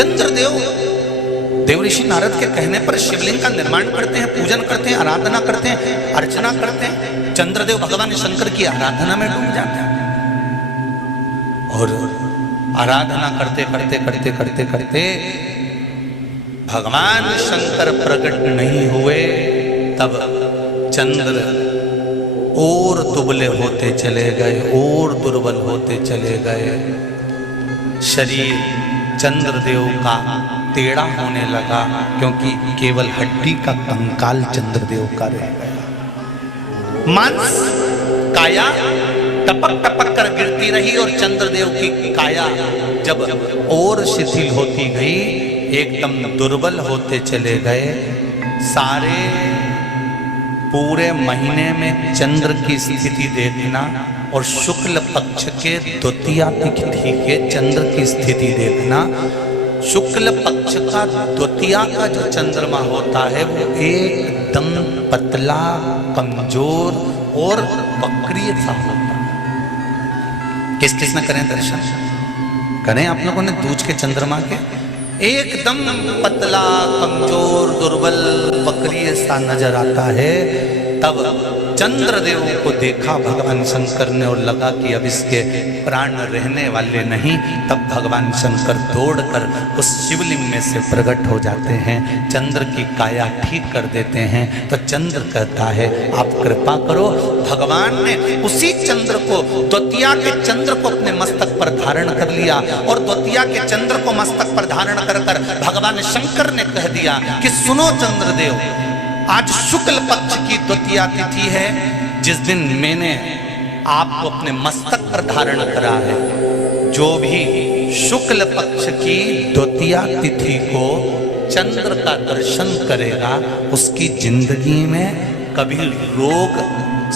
चंद्रदेव देवऋषि नारद के कहने पर शिवलिंग का निर्माण करते हैं, पूजन करते हैं, आराधना करते हैं, अर्चना करते हैं। चंद्रदेव भगवान शंकर की आराधना में डूब जाते हैं और आराधना करते करते करते करते करते भगवान शंकर प्रकट नहीं हुए, तब चंद्र और दुबले होते चले गए, और दुर्बल होते चले गए। शरीर चंद्रदेव का टेढ़ा होने लगा, क्योंकि केवल हड्डी का कंकाल चंद्रदेव का रह गया। मांस काया टपक टपक कर गिरती रही और चंद्रदेव की काया जब और शिथिल होती गई, एकदम दुर्बल होते चले गए। सारे पूरे महीने में चंद्र की स्थिति देखना और शुक्ल पक्ष के द्वितीया तिथि के चंद्र की स्थिति देखना। शुक्ल पक्ष का द्वितीया का जो चंद्रमा होता है वो एकदम पतला, कमजोर और वक्रीय सा होता है। किस किस ने करें दर्शन? करें आप लोगों ने दूज के चंद्रमा के? एकदम पतला, कमजोर, दुर्बल, वक्रीय सा नजर आता है। तब चंद्रदेव को देखा भगवान शंकर ने और लगा कि अब इसके प्राण रहने वाले नहीं। तब भगवान शंकर दौड़कर उस शिवलिंग में से प्रकट हो जाते हैं, चंद्र की काया ठीक कर देते हैं। तो चंद्र कहता है आप कृपा करो। भगवान ने उसी चंद्र को, द्वितीया के चंद्र को अपने मस्तक पर धारण कर लिया और द्वितीया के चंद्र को मस्तक पर धारण कर भगवान शंकर ने कह दिया कि सुनो चंद्रदेव, आज शुक्ल पक्ष की द्वितीया तिथि है, जिस दिन मैंने आपको अपने मस्तक पर धारण करा है। जो भी शुक्ल पक्ष की द्वितीया तिथि को चंद्र का दर्शन करेगा, उसकी जिंदगी में कभी रोग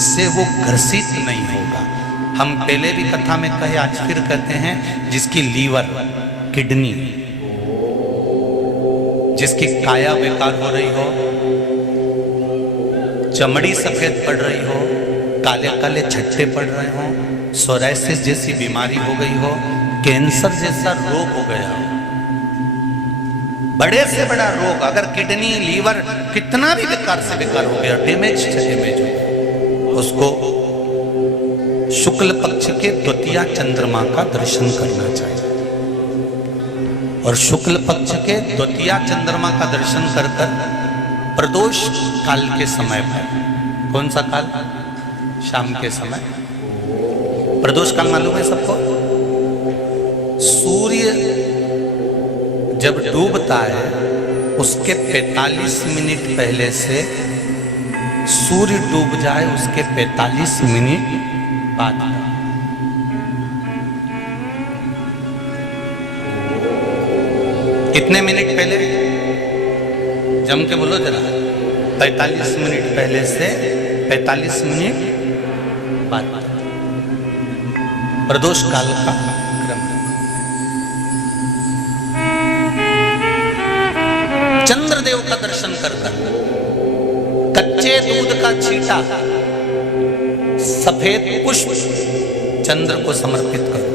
से वो ग्रसित नहीं होगा। हम पहले भी कथा में कहे, आज फिर कहते हैं, जिसकी लीवर, किडनी, जिसकी काया बेकार हो रही हो, चमड़ी सफेद पड़ रही हो, काले काले छट्टे पड़ रहे हो, सोराइसिस जैसी बीमारी हो गई हो, कैंसर जैसा रोग हो गया हो, बड़े से बड़ा रोग, अगर किडनी, लीवर कितना भी बेकार से बेकार हो गया, डैमेज हो, उसको शुक्ल पक्ष के द्वितीया चंद्रमा का दर्शन करना चाहिए। और शुक्ल पक्ष के द्वितीया चंद्रमा का दर्शन कर प्रदोष काल के समय पर, कौन सा काल? शाम के समय। प्रदोष काल मालूम है सबको? सूर्य जब डूबता है उसके 45 मिनट पहले से, सूर्य डूब जाए उसके 45 मिनट बाद। कितने मिनट पहले? जम के बोलो जरा। 45 मिनट पहले से 45 मिनट बाद प्रदोष काल का क्रम। चंद्रदेव का दर्शन कर कच्चे दूध का छींटा, सफेद पुष्प चंद्र को समर्पित करो।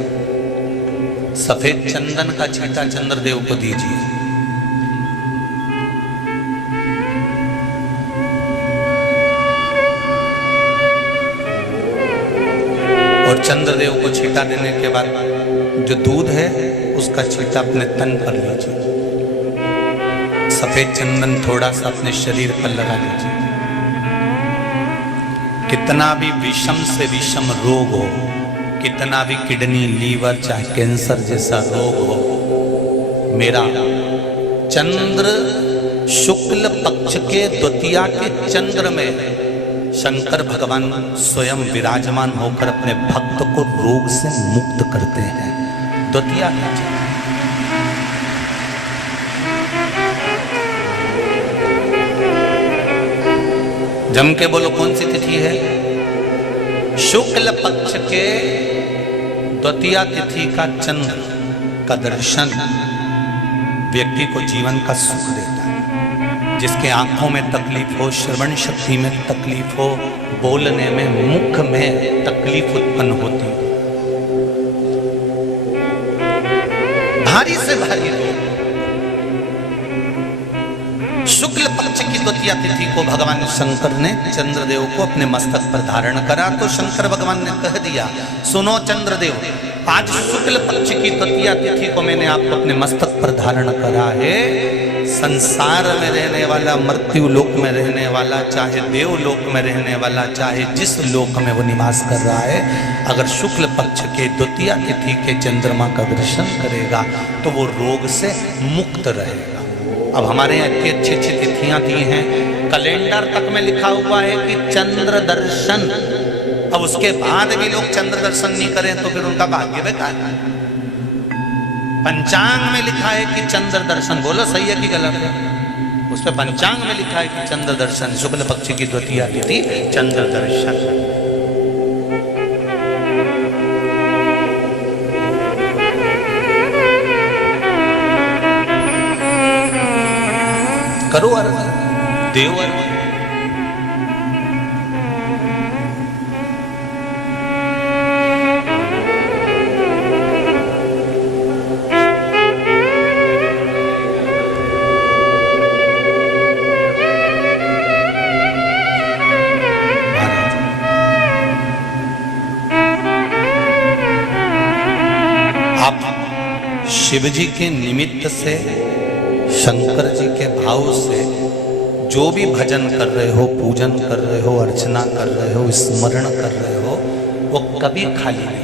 सफेद चंदन का छींटा चंद्रदेव को दीजिए। और चंद्रदेव को छींटा देने के बाद जो दूध है उसका छींटा अपने तन पर लीजिए। सफेद चंदन थोड़ा सा अपने शरीर पर लगा लीजिए। कितना भी विषम से विषम रोग हो, कितना भी किडनी, लीवर, चाहे कैंसर जैसा रोग हो, मेरा चंद्र शुक्ल पक्ष के द्वितीया के चंद्र में शंकर भगवान स्वयं विराजमान होकर अपने भक्त को रोग से मुक्त करते हैं। द्वितीया के चंद्र। जम के बोलो कौन सी तिथि है? शुक्ल पक्ष के द्वितीया तिथि का चंद्र का दर्शन व्यक्ति को जीवन का सुख देता है। जिसके आंखों में तकलीफ हो, श्रवण शक्ति में तकलीफ हो, बोलने में, मुख में तकलीफ उत्पन्न होती हो, भारी से भारी रोग, शुक्ल पक्ष की द्वितीया तिथि को भगवान शंकर ने चंद्रदेव को अपने मस्तक पर धारण करा। तो शंकर भगवान ने कह दिया, सुनो चंद्रदेव, आज शुक्ल पक्ष की द्वितीया तिथि को मैंने आपको अपने मस्तक पर धारण करा है। संसार में रहने वाला, मृत्यु लोक में रहने वाला, चाहे देवलोक में रहने वाला, चाहे जिस लोक में वो निवास कर रहा है, अगर शुक्ल पक्ष के द्वितीया तिथि के चंद्रमा का दर्शन करेगा तो वो रोग से मुक्त रहेगा। अब हमारे यहाँ इतनी अच्छी अच्छी तिथियां दी हैं, कैलेंडर तक में लिखा हुआ है कि चंद्र दर्शन। अब उसके बाद भी लोग चंद्र दर्शन नहीं करें तो फिर उनका भाग्य बेकार है। पंचांग में लिखा है कि चंद्र दर्शन, बोलो सही है कि गलत है? उस पर पंचांग में लिखा है कि चंद्र दर्शन, शुक्ल पक्ष की द्वितीया तिथि चंद्र दर्शन। करो अर्घ, देव अर्घ। आप शिव जी के निमित्त से, शंकर जी के भाव से जो भी भजन कर रहे हो, पूजन कर रहे हो, अर्चना कर रहे हो, स्मरण कर रहे हो, वो कभी खाली नहीं।